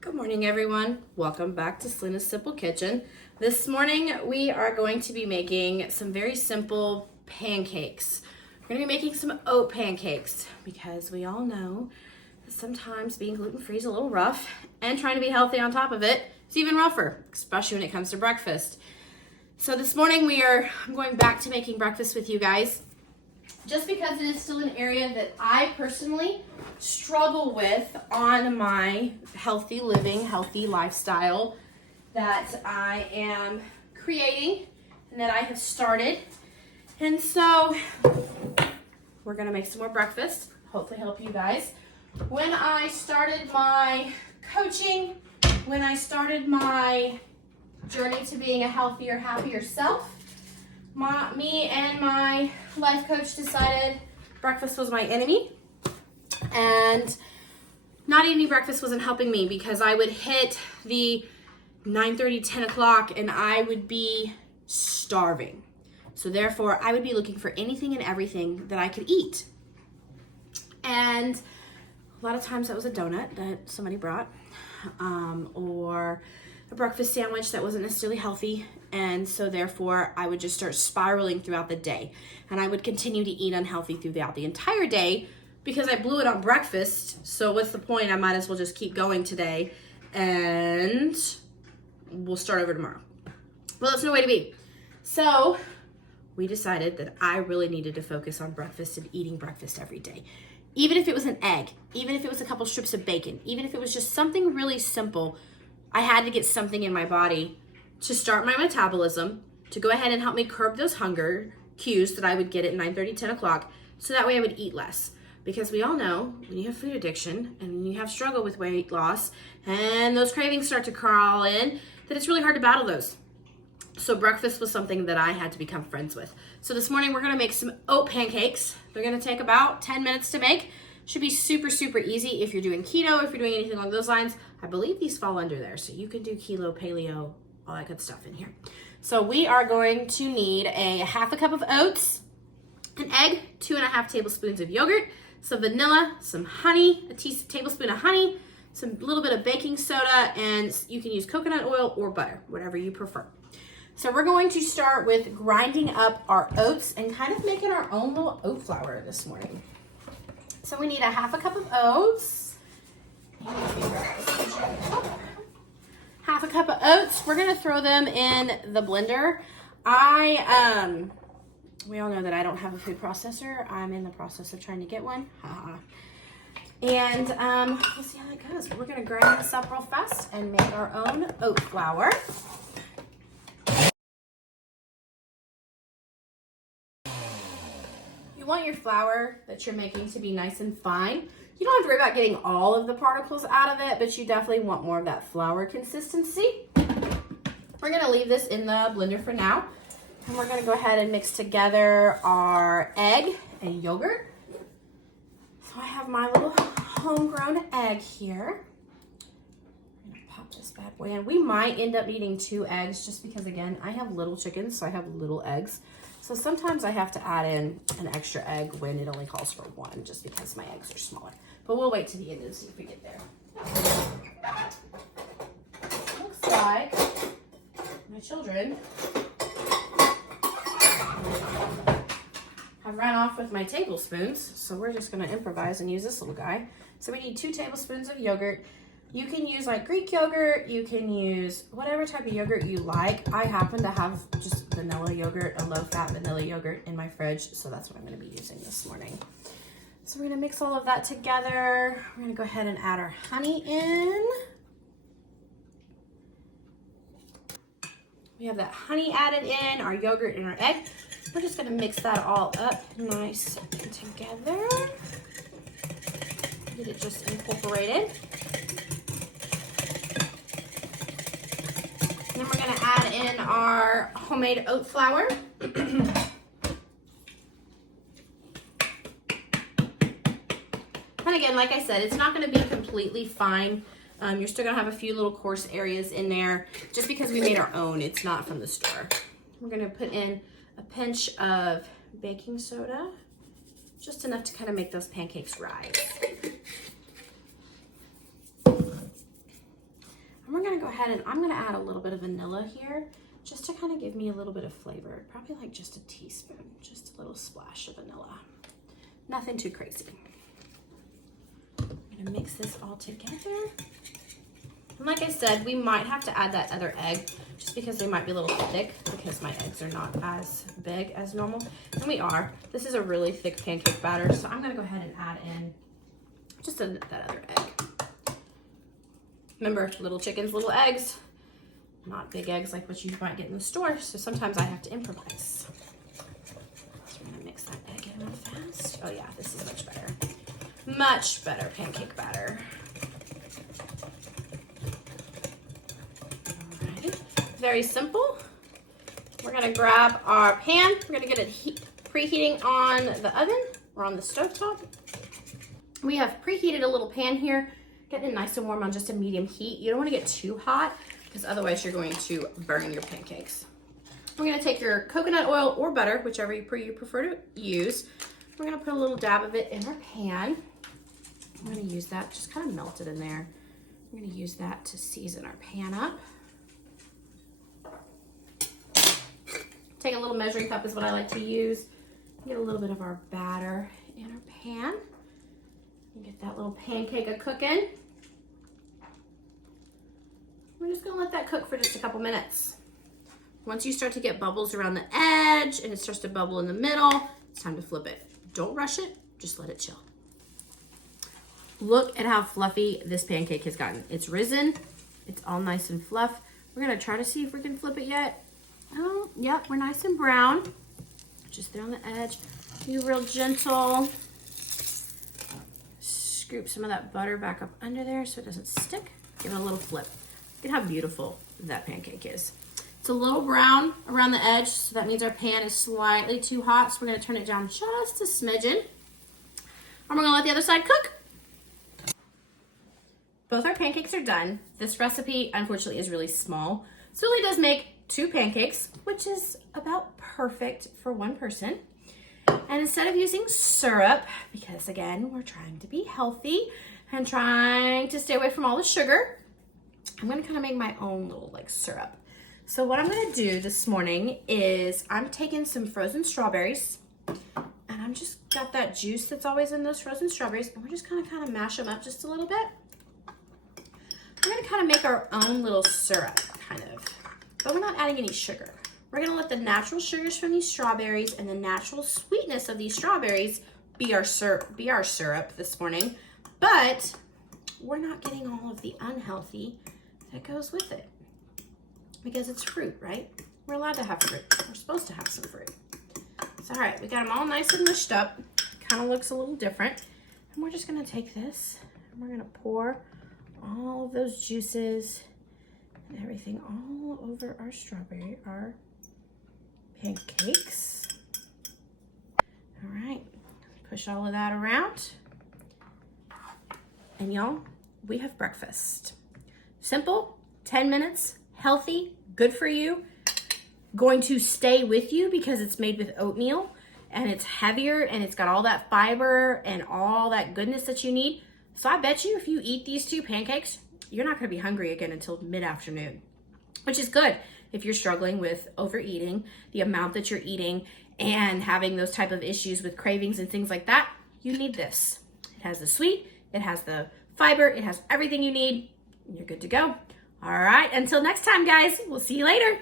Good morning, everyone. Welcome back to Selena's Simple Kitchen. This morning we are going to be making some very simple pancakes. We're going to be making some oat pancakes because we all know that sometimes being gluten-free is a little rough, and trying to be healthy on top of it is even rougher, especially when it comes to breakfast. So this morning I'm going back to making breakfast with you guys, just because it is still an area that I personally struggle with on my healthy living, healthy lifestyle that I am creating and that I have started. And so we're gonna make some more breakfast, hopefully help you guys. When I started my coaching, when I started my journey to being a healthier, happier self, me and my life coach decided breakfast was my enemy, and not eating breakfast wasn't helping me because I would hit the 9:30, 10 o'clock and I would be starving. So therefore I would be looking for anything and everything that I could eat. And a lot of times that was a donut that somebody brought, or a breakfast sandwich that wasn't necessarily healthy, and so therefore I would just start spiraling throughout the day, and I would continue to eat unhealthy throughout the entire day because I blew it on breakfast. So what's the point? I might as well just keep going today and we'll start over tomorrow. Well, that's no way to be. So we decided that I really needed to focus on breakfast and eating breakfast every day. Even if it was an egg, even if it was a couple strips of bacon, even if it was just something really simple, I had to get something in my body to start my metabolism, to go ahead and help me curb those hunger cues that I would get at 9:30, 10 o'clock, so that way I would eat less. Because we all know when you have food addiction and when you have struggle with weight loss and those cravings start to crawl in, that it's really hard to battle those. So breakfast was something that I had to become friends with. So this morning we're gonna make some oat pancakes. They're gonna take about 10 minutes to make. Should be super, super easy if you're doing keto, if you're doing anything along those lines. I believe these fall under there, so you can do keto, paleo, all that good stuff in here. So we are going to need a half a cup of oats, an egg, 2.5 tablespoons of yogurt, some vanilla, some honey, a tablespoon of honey, some little bit of baking soda, and you can use coconut oil or butter, whatever you prefer. So we're going to start with grinding up our oats and kind of making our own little oat flour this morning. So we need a half a cup of oats. Half a cup of oats. We're gonna throw them in the blender. We all know that I don't have a food processor. I'm in the process of trying to get one. And we'll see how that goes. We're gonna grind this up real fast and make our own oat flour. You want your flour that you're making to be nice and fine. You don't have to worry about getting all of the particles out of it, but you definitely want more of that flour consistency. We're gonna leave this in the blender for now, and we're gonna go ahead and mix together our egg and yogurt. So I have my little homegrown egg here. I'm gonna pop this bad boy in. We might end up needing 2 eggs just because, again, I have little chickens, so I have little eggs. So sometimes I have to add in an extra egg when it only calls for 1, just because my eggs are smaller. But we'll wait to the end and see if we get there. Looks like my children have ran off with my tablespoons, so we're just gonna improvise and use this little guy. So we need 2 tablespoons of yogurt. You can use like Greek yogurt, you can use whatever type of yogurt you like. I happen to have just vanilla yogurt, a low-fat vanilla yogurt in my fridge, so that's what I'm gonna be using this morning. So we're gonna mix all of that together. We're gonna go ahead and add our honey in. We have that honey added in, our yogurt and our egg. We're just gonna mix that all up nice and together. Get it just incorporated. Then we're gonna add in our homemade oat flour. And again, like I said, it's not gonna be completely fine. You're still gonna have a few little coarse areas in there just because we made our own. It's not from the store. We're gonna put in a pinch of baking soda, just enough to kind of make those pancakes rise. ahead and I'm gonna add a little bit of vanilla here just to kind of give me a little bit of flavor. Probably like just a teaspoon, just a little splash of vanilla. Nothing too crazy. I'm gonna mix this all together. And like I said, we might have to add that other egg just because they might be a little thick because my eggs are not as big as normal. And we are. This is a really thick pancake batter, so I'm gonna go ahead and add in just that other egg. Remember, little chickens, little eggs, not big eggs like what you might get in the store. So sometimes I have to improvise. So we're gonna mix that egg in real fast. Oh yeah, this is much better. Much better pancake batter. Alrighty, very simple. We're gonna grab our pan. We're gonna get it preheating on the oven or on the stovetop. We have preheated a little pan here, getting it nice and warm on just a medium heat. You don't want to get too hot because otherwise you're going to burn your pancakes. We're going to take your coconut oil or butter, whichever you prefer to use. We're going to put a little dab of it in our pan. We're going to use that, just kind of melt it in there. We're going to use that to season our pan up. Take a little measuring cup is what I like to use. Get a little bit of our batter in our pan. Get that little pancake a-cooking. We're just gonna let that cook for just a couple minutes. Once you start to get bubbles around the edge and it starts to bubble in the middle, it's time to flip it. Don't rush it, just let it chill. Look at how fluffy this pancake has gotten. It's risen, it's all nice and fluff. We're gonna try to see if we can flip it yet. Oh, yep, we're nice and brown. Just there on the edge. Be real gentle. Scoop some of that butter back up under there so it doesn't stick. Give it a little flip. Look at how beautiful that pancake is. It's a little brown around the edge, so that means our pan is slightly too hot, so we're gonna turn it down just a smidgen. And we're gonna let the other side cook. Both our pancakes are done. This recipe, unfortunately, is really small. So it really does make 2 pancakes, which is about perfect for one person. And instead of using syrup, because again, we're trying to be healthy and trying to stay away from all the sugar, I'm gonna kind of make my own little like syrup. So what I'm gonna do this morning is I'm taking some frozen strawberries and I'm just got that juice that's always in those frozen strawberries, and we're just gonna kind of mash them up just a little bit. We're gonna kind of make our own little syrup, kind of, but we're not adding any sugar. We're gonna let the natural sugars from these strawberries and the natural sweetness of these strawberries be our syrup this morning, but we're not getting all of the unhealthy that goes with it because it's fruit, right? We're allowed to have fruit. We're supposed to have some fruit. So, all right, we got them all nice and mushed up. Kind of looks a little different. And we're just gonna take this and we're gonna pour all of those juices and everything all over our pancakes. All right, push all of that around. And y'all, we have breakfast. Simple, 10 minutes, healthy, good for you. Going to stay with you because it's made with oatmeal and it's heavier and it's got all that fiber and all that goodness that you need. So I bet you if you eat these 2 pancakes, you're not gonna be hungry again until mid-afternoon, which is good. If you're struggling with overeating, the amount that you're eating, and having those type of issues with cravings and things like that, you need this. It has the sweet, it has the fiber, it has everything you need, and you're good to go. All right, until next time, guys, we'll see you later.